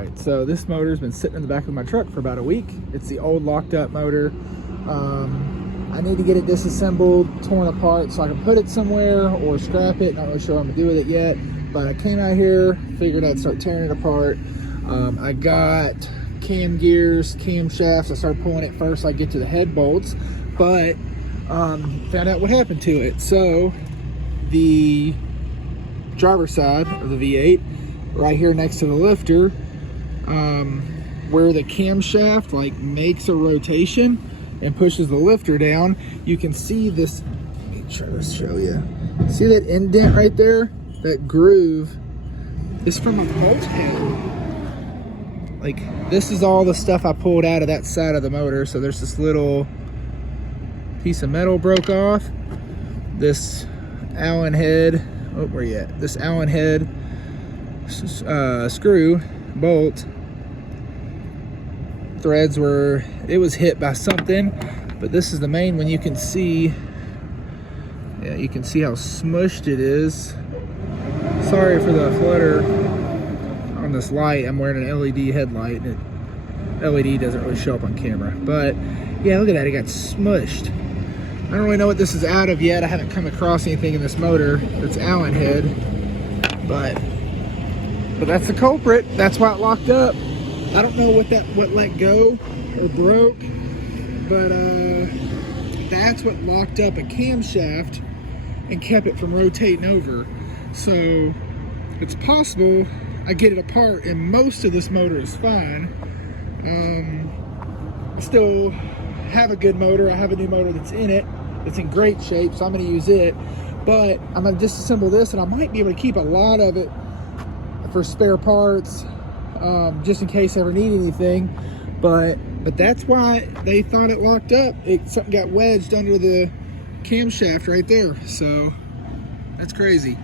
right, so this motor's been sitting in the back of my truck for about a week. It's the old locked up motor. I need to get it disassembled, torn apart so I can put it somewhere or scrap it. Not really sure what I'm gonna do with it yet, but I came out here, figured I'd start tearing it apart. I got cam gears, camshafts. I started pulling it first, I get to the head bolts, but found out what happened to it. So the driver's side of the V8, right here next to the lifter, where the camshaft like makes a rotation and pushes the lifter down, you can see this. Let me try to show you. See that indent right there? That groove is from a bolt head. Like, this is all the stuff I pulled out of that side of the motor. So there's this little piece of metal broke off. This Allen head, oh, where you at? This Allen head screw bolt threads were, it was hit by something, but this is the main one. You can see, yeah, you can see how smushed it is. Sorry for the flutter on this light. I'm wearing an LED headlight, and LED doesn't really show up on camera, but yeah, look at that, it got smushed. I don't really know what this is out of yet. I haven't come across anything in this motor that's Allen head, but that's the culprit. That's why it locked up. I don't know what let go or broke, but that's what locked up a camshaft and kept it from rotating over. So it's possible I get it apart and most of this motor is fine. I still have a good motor. I have a new motor that's in it. It's in great shape, so I'm going to use it. But I'm going to disassemble this, and I might be able to keep a lot of it for spare parts, just in case I ever need anything. But that's why they thought it locked up. Something got wedged under the camshaft right there. So that's crazy.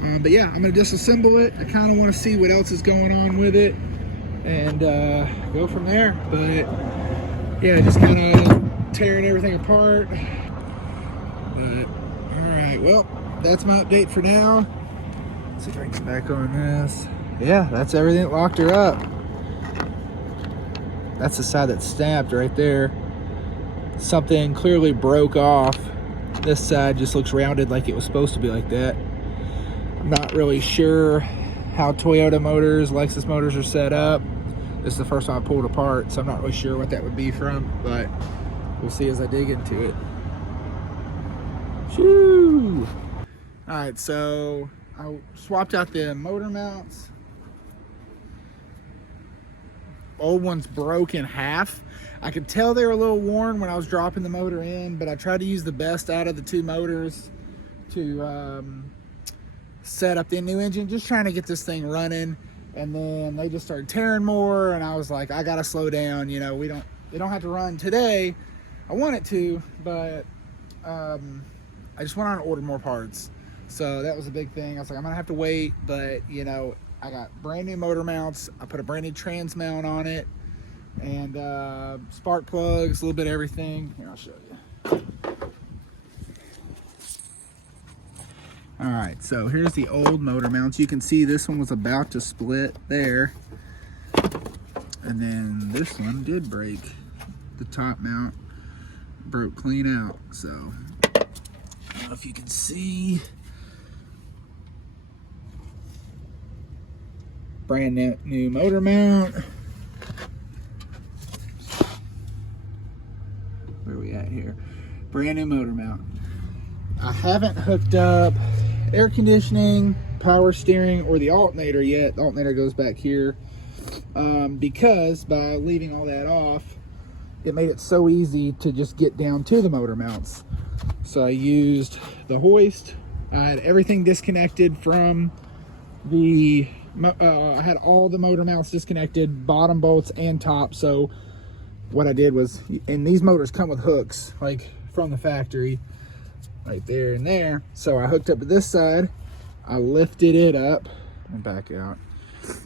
But yeah, I'm gonna disassemble it. I kind of want to see what else is going on with it and go from there. But yeah, just kind of tearing everything apart. But all right, well, that's my update for now. Let's see if I can get back on this. Yeah, that's everything that locked her up. That's the side that snapped right there. Something clearly broke off. This side just looks rounded like it was supposed to be like that. I'm not really sure how Toyota motors, Lexus motors are set up. This is the first time I pulled apart, so I'm not really sure what that would be from, but we'll see as I dig into it. Shoo! All right, so I swapped out the motor mounts. Old one's broke in half. I could tell they were a little worn when I was dropping the motor in, but I tried to use the best out of the two motors to set up the new engine, just trying to get this thing running. And then they just started tearing more, and I was like, I gotta slow down. You know, they don't have to run today. I want it to, but I just went on and ordered more parts. So that was a big thing. I was like, I'm gonna have to wait, but you know, I got brand new motor mounts. I put a brand new trans mount on it, and spark plugs, a little bit of everything. Here, I'll show you. All right, so here's the old motor mounts. You can see this one was about to split there, and then this one did break. The top mount broke clean out. So I don't know if you can see. Brand new motor mount. Where are we at here? Brand new motor mount. I haven't hooked up air conditioning, power steering, or the alternator yet. The alternator goes back here because by leaving all that off, it made it so easy to just get down to the motor mounts. So I used the hoist. I had everything disconnected from the I had all the motor mounts disconnected, bottom bolts and top. So what I did was, and these motors come with hooks like from the factory right there and there. So I hooked up to this side, I lifted it up and back out,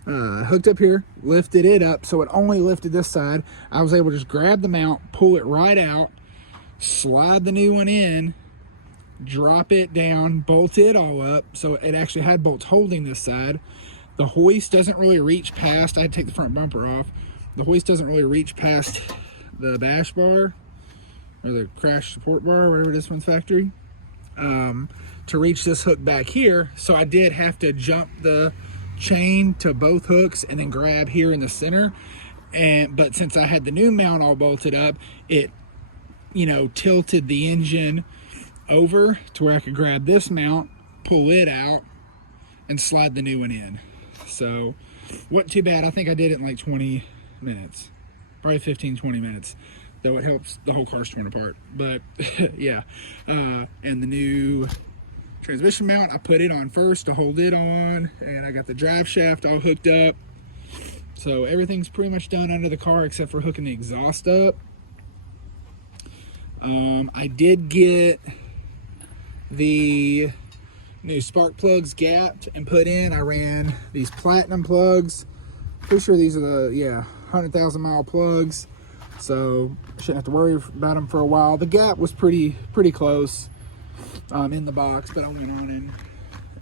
hooked up here, lifted it up so it only lifted this side. I was able to just grab the mount, pull it right out, slide the new one in, drop it down, bolt it all up so it actually had bolts holding this side. The hoist doesn't really reach past, I had to take the front bumper off. The hoist doesn't really reach past the bash bar or the crash support bar, whatever it is from the factory, to reach this hook back here. So I did have to jump the chain to both hooks and then grab here in the center. But since I had the new mount all bolted up, it, you know, tilted the engine over to where I could grab this mount, pull it out, and slide the new one in. So wasn't too bad. I think I did it in like 20 minutes, probably 15-20 minutes, though it helps the whole car's torn apart. But yeah, and the new transmission mount, I put it on first to hold it on, and I got the drive shaft all hooked up. So everything's pretty much done under the car except for hooking the exhaust up. I did get the new spark plugs gapped and put in. I ran these platinum plugs. Pretty sure these are the, yeah, 100,000 mile plugs. So shouldn't have to worry about them for a while. The gap was pretty close in the box, but I went on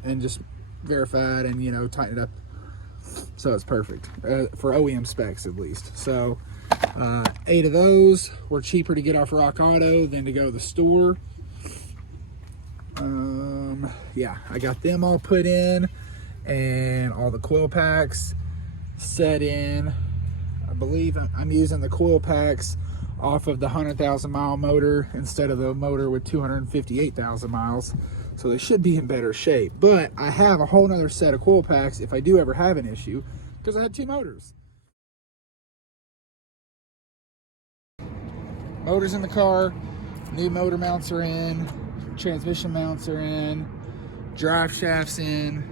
and just verified and, you know, tightened it up. So it's perfect for OEM specs at least. So 8 of those were cheaper to get off Rock Auto than to go to the store. Yeah, I got them all put in and all the coil packs set in. I believe I'm using the coil packs off of the 100,000 mile motor instead of the motor with 258,000 miles. So they should be in better shape. But I have a whole nother set of coil packs if I do ever have an issue, because I had 2 motors. Motors in the car, new motor mounts are in, transmission mounts are in, drive shafts in.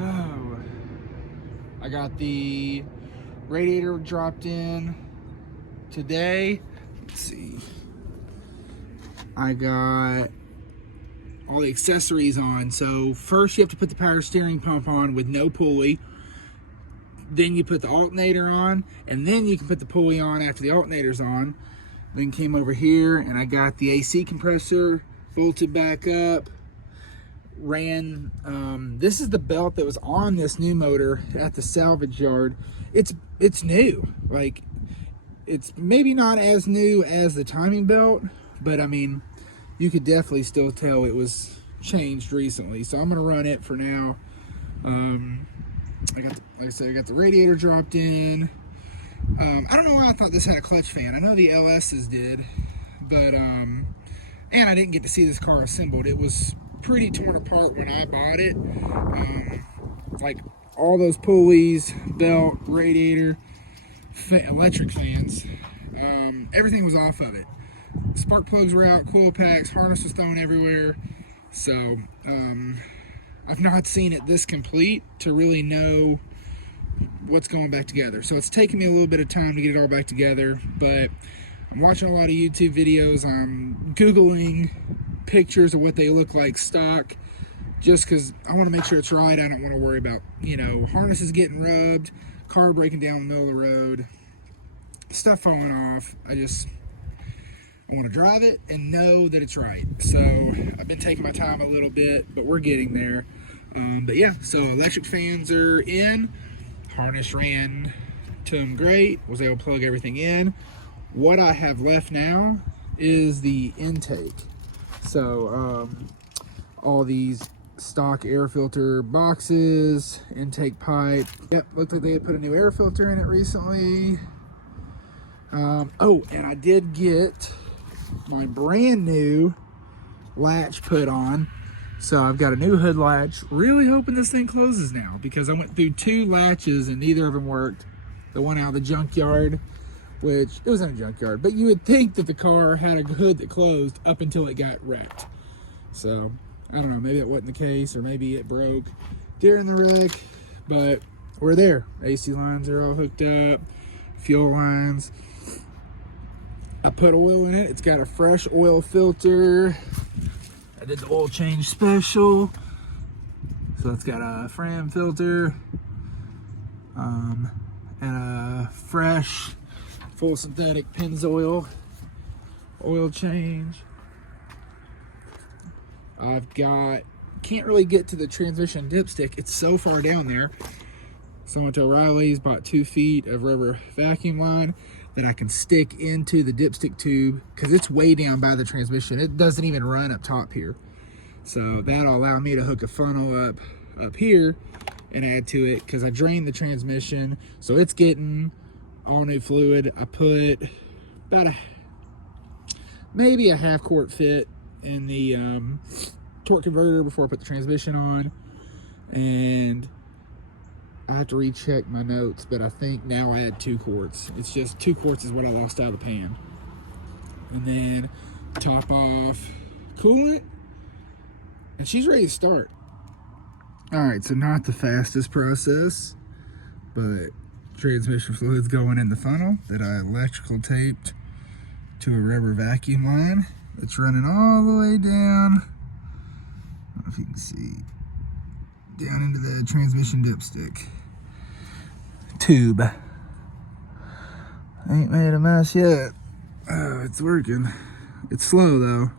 Oh, I got the radiator dropped in today. Let's see. I got all the accessories on. So first you have to put the power steering pump on with no pulley. Then you put the alternator on, and then you can put the pulley on after the alternator's on. Then came over here and I got the AC compressor bolted back up. Ran, this is the belt that was on this new motor at the salvage yard. It's new. Like, it's maybe not as new as the timing belt, but I mean, you could definitely still tell it was changed recently. So I'm gonna run it for now. Like I said, I got the radiator dropped in. I don't know why I thought this had a clutch fan. I know the LS's did, but and I didn't get to see this car assembled. It was pretty torn apart when I bought it. Like all those pulleys, belt, radiator, electric fans, everything was off of it. Spark plugs were out, coil packs, harness was thrown everywhere. So I've not seen it this complete to really know what's going back together. So it's taken me a little bit of time to get it all back together, but I'm watching a lot of YouTube videos. I'm Googling pictures of what they look like stock, just because I want to make sure it's right. I don't want to worry about, you know, harnesses getting rubbed, car breaking down in the middle of the road, stuff falling off. I want to drive it and know that it's right. So I've been taking my time a little bit, but we're getting there. But yeah, so electric fans are in. Harness ran to them great. Was able to plug everything in. What I have left now is the intake. So all these stock air filter boxes, intake pipe. Yep, looked like they had put a new air filter in it recently. Oh, and I did get my brand new latch put on. So I've got a new hood latch. Really hoping this thing closes now, because I went through 2 latches and neither of them worked. The one out of the junkyard, which it was in a junkyard, but you would think that the car had a hood that closed up until it got wrecked. So I don't know, maybe that wasn't the case, or maybe it broke during the wreck, but we're there. AC lines are all hooked up, fuel lines. I put oil in it. It's got a fresh oil filter. I did the oil change special. So it's got a Fram filter and a fresh full synthetic Pennzoil oil change. I've got can't really get to the transmission dipstick. It's so far down there. So I went to O'Reilly's, bought 2 feet of rubber vacuum line that I can stick into the dipstick tube, because it's way down by the transmission. It doesn't even run up top here. So that'll allow me to hook a funnel up here and add to it, because I drained the transmission, so it's getting all new fluid. I put about maybe a half quart fit in the torque converter before I put the transmission on, and I have to recheck my notes, but I think now I had 2 quarts. It's just 2 quarts is what I lost out of the pan. And then top off coolant, and she's ready to start. All right, so not the fastest process, but transmission fluid's going in the funnel that I electrical taped to a rubber vacuum line. It's running all the way down, I don't know if you can see, down into the transmission dipstick tube. Ain't made a mess yet. Oh, it's working. It's slow though.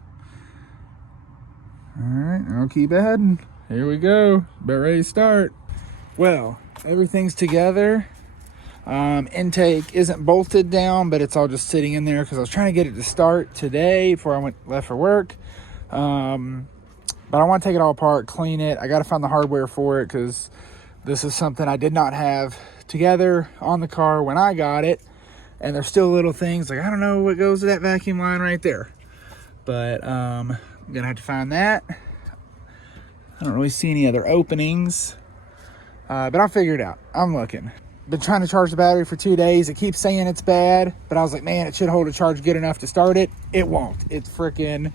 All right, I'll keep adding. Here we go, about ready to start. Well, everything's together. Intake isn't bolted down, but it's all just sitting in there because I was trying to get it to start today before I left for work. But I want to take it all apart, clean it. I got to find the hardware for it, because this is something I did not have together on the car when I got it. And there's still little things like, I don't know what goes to that vacuum line right there. But I'm gonna have to find that. I don't really see any other openings, but I'll figure it out. I'm looking. Been trying to charge the battery for 2 days. It keeps saying it's bad, but I was like, man, it should hold a charge good enough to start it. It won't. It's freaking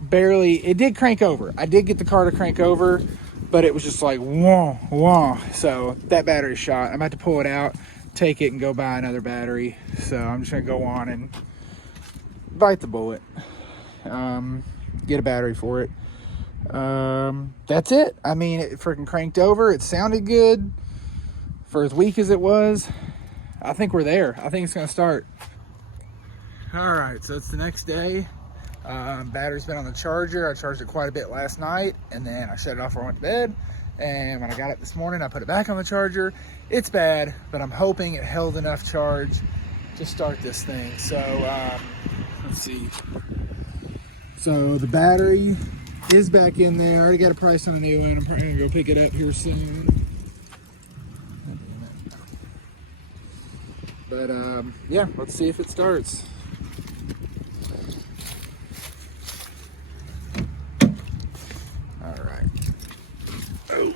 barely. It did crank over. I did get the car to crank over, but it was just like whoa, whoa. So that battery's shot. I'm about to pull it out, take it, and go buy another battery. So I'm just gonna go on and bite the bullet, get a battery for it. That's it. I mean, it freaking cranked over. It sounded good for as weak as it was. I think we're there. I think it's gonna start. All right, so it's the next day. Battery's been on the charger. I charged it quite a bit last night, and then I shut it off before I went to bed. And when I got it this morning, I put it back on the charger. It's bad, but I'm hoping it held enough charge to start this thing. So let's see. So the battery is back in there. I already got a price on a new one. I'm probably gonna go pick it up here soon. But yeah, let's see if it starts. All right. Oh.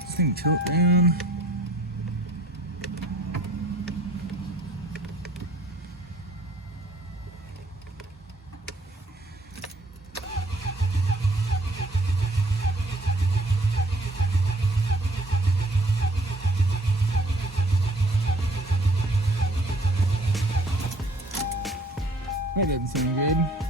This thing tilt down. It didn't sound good.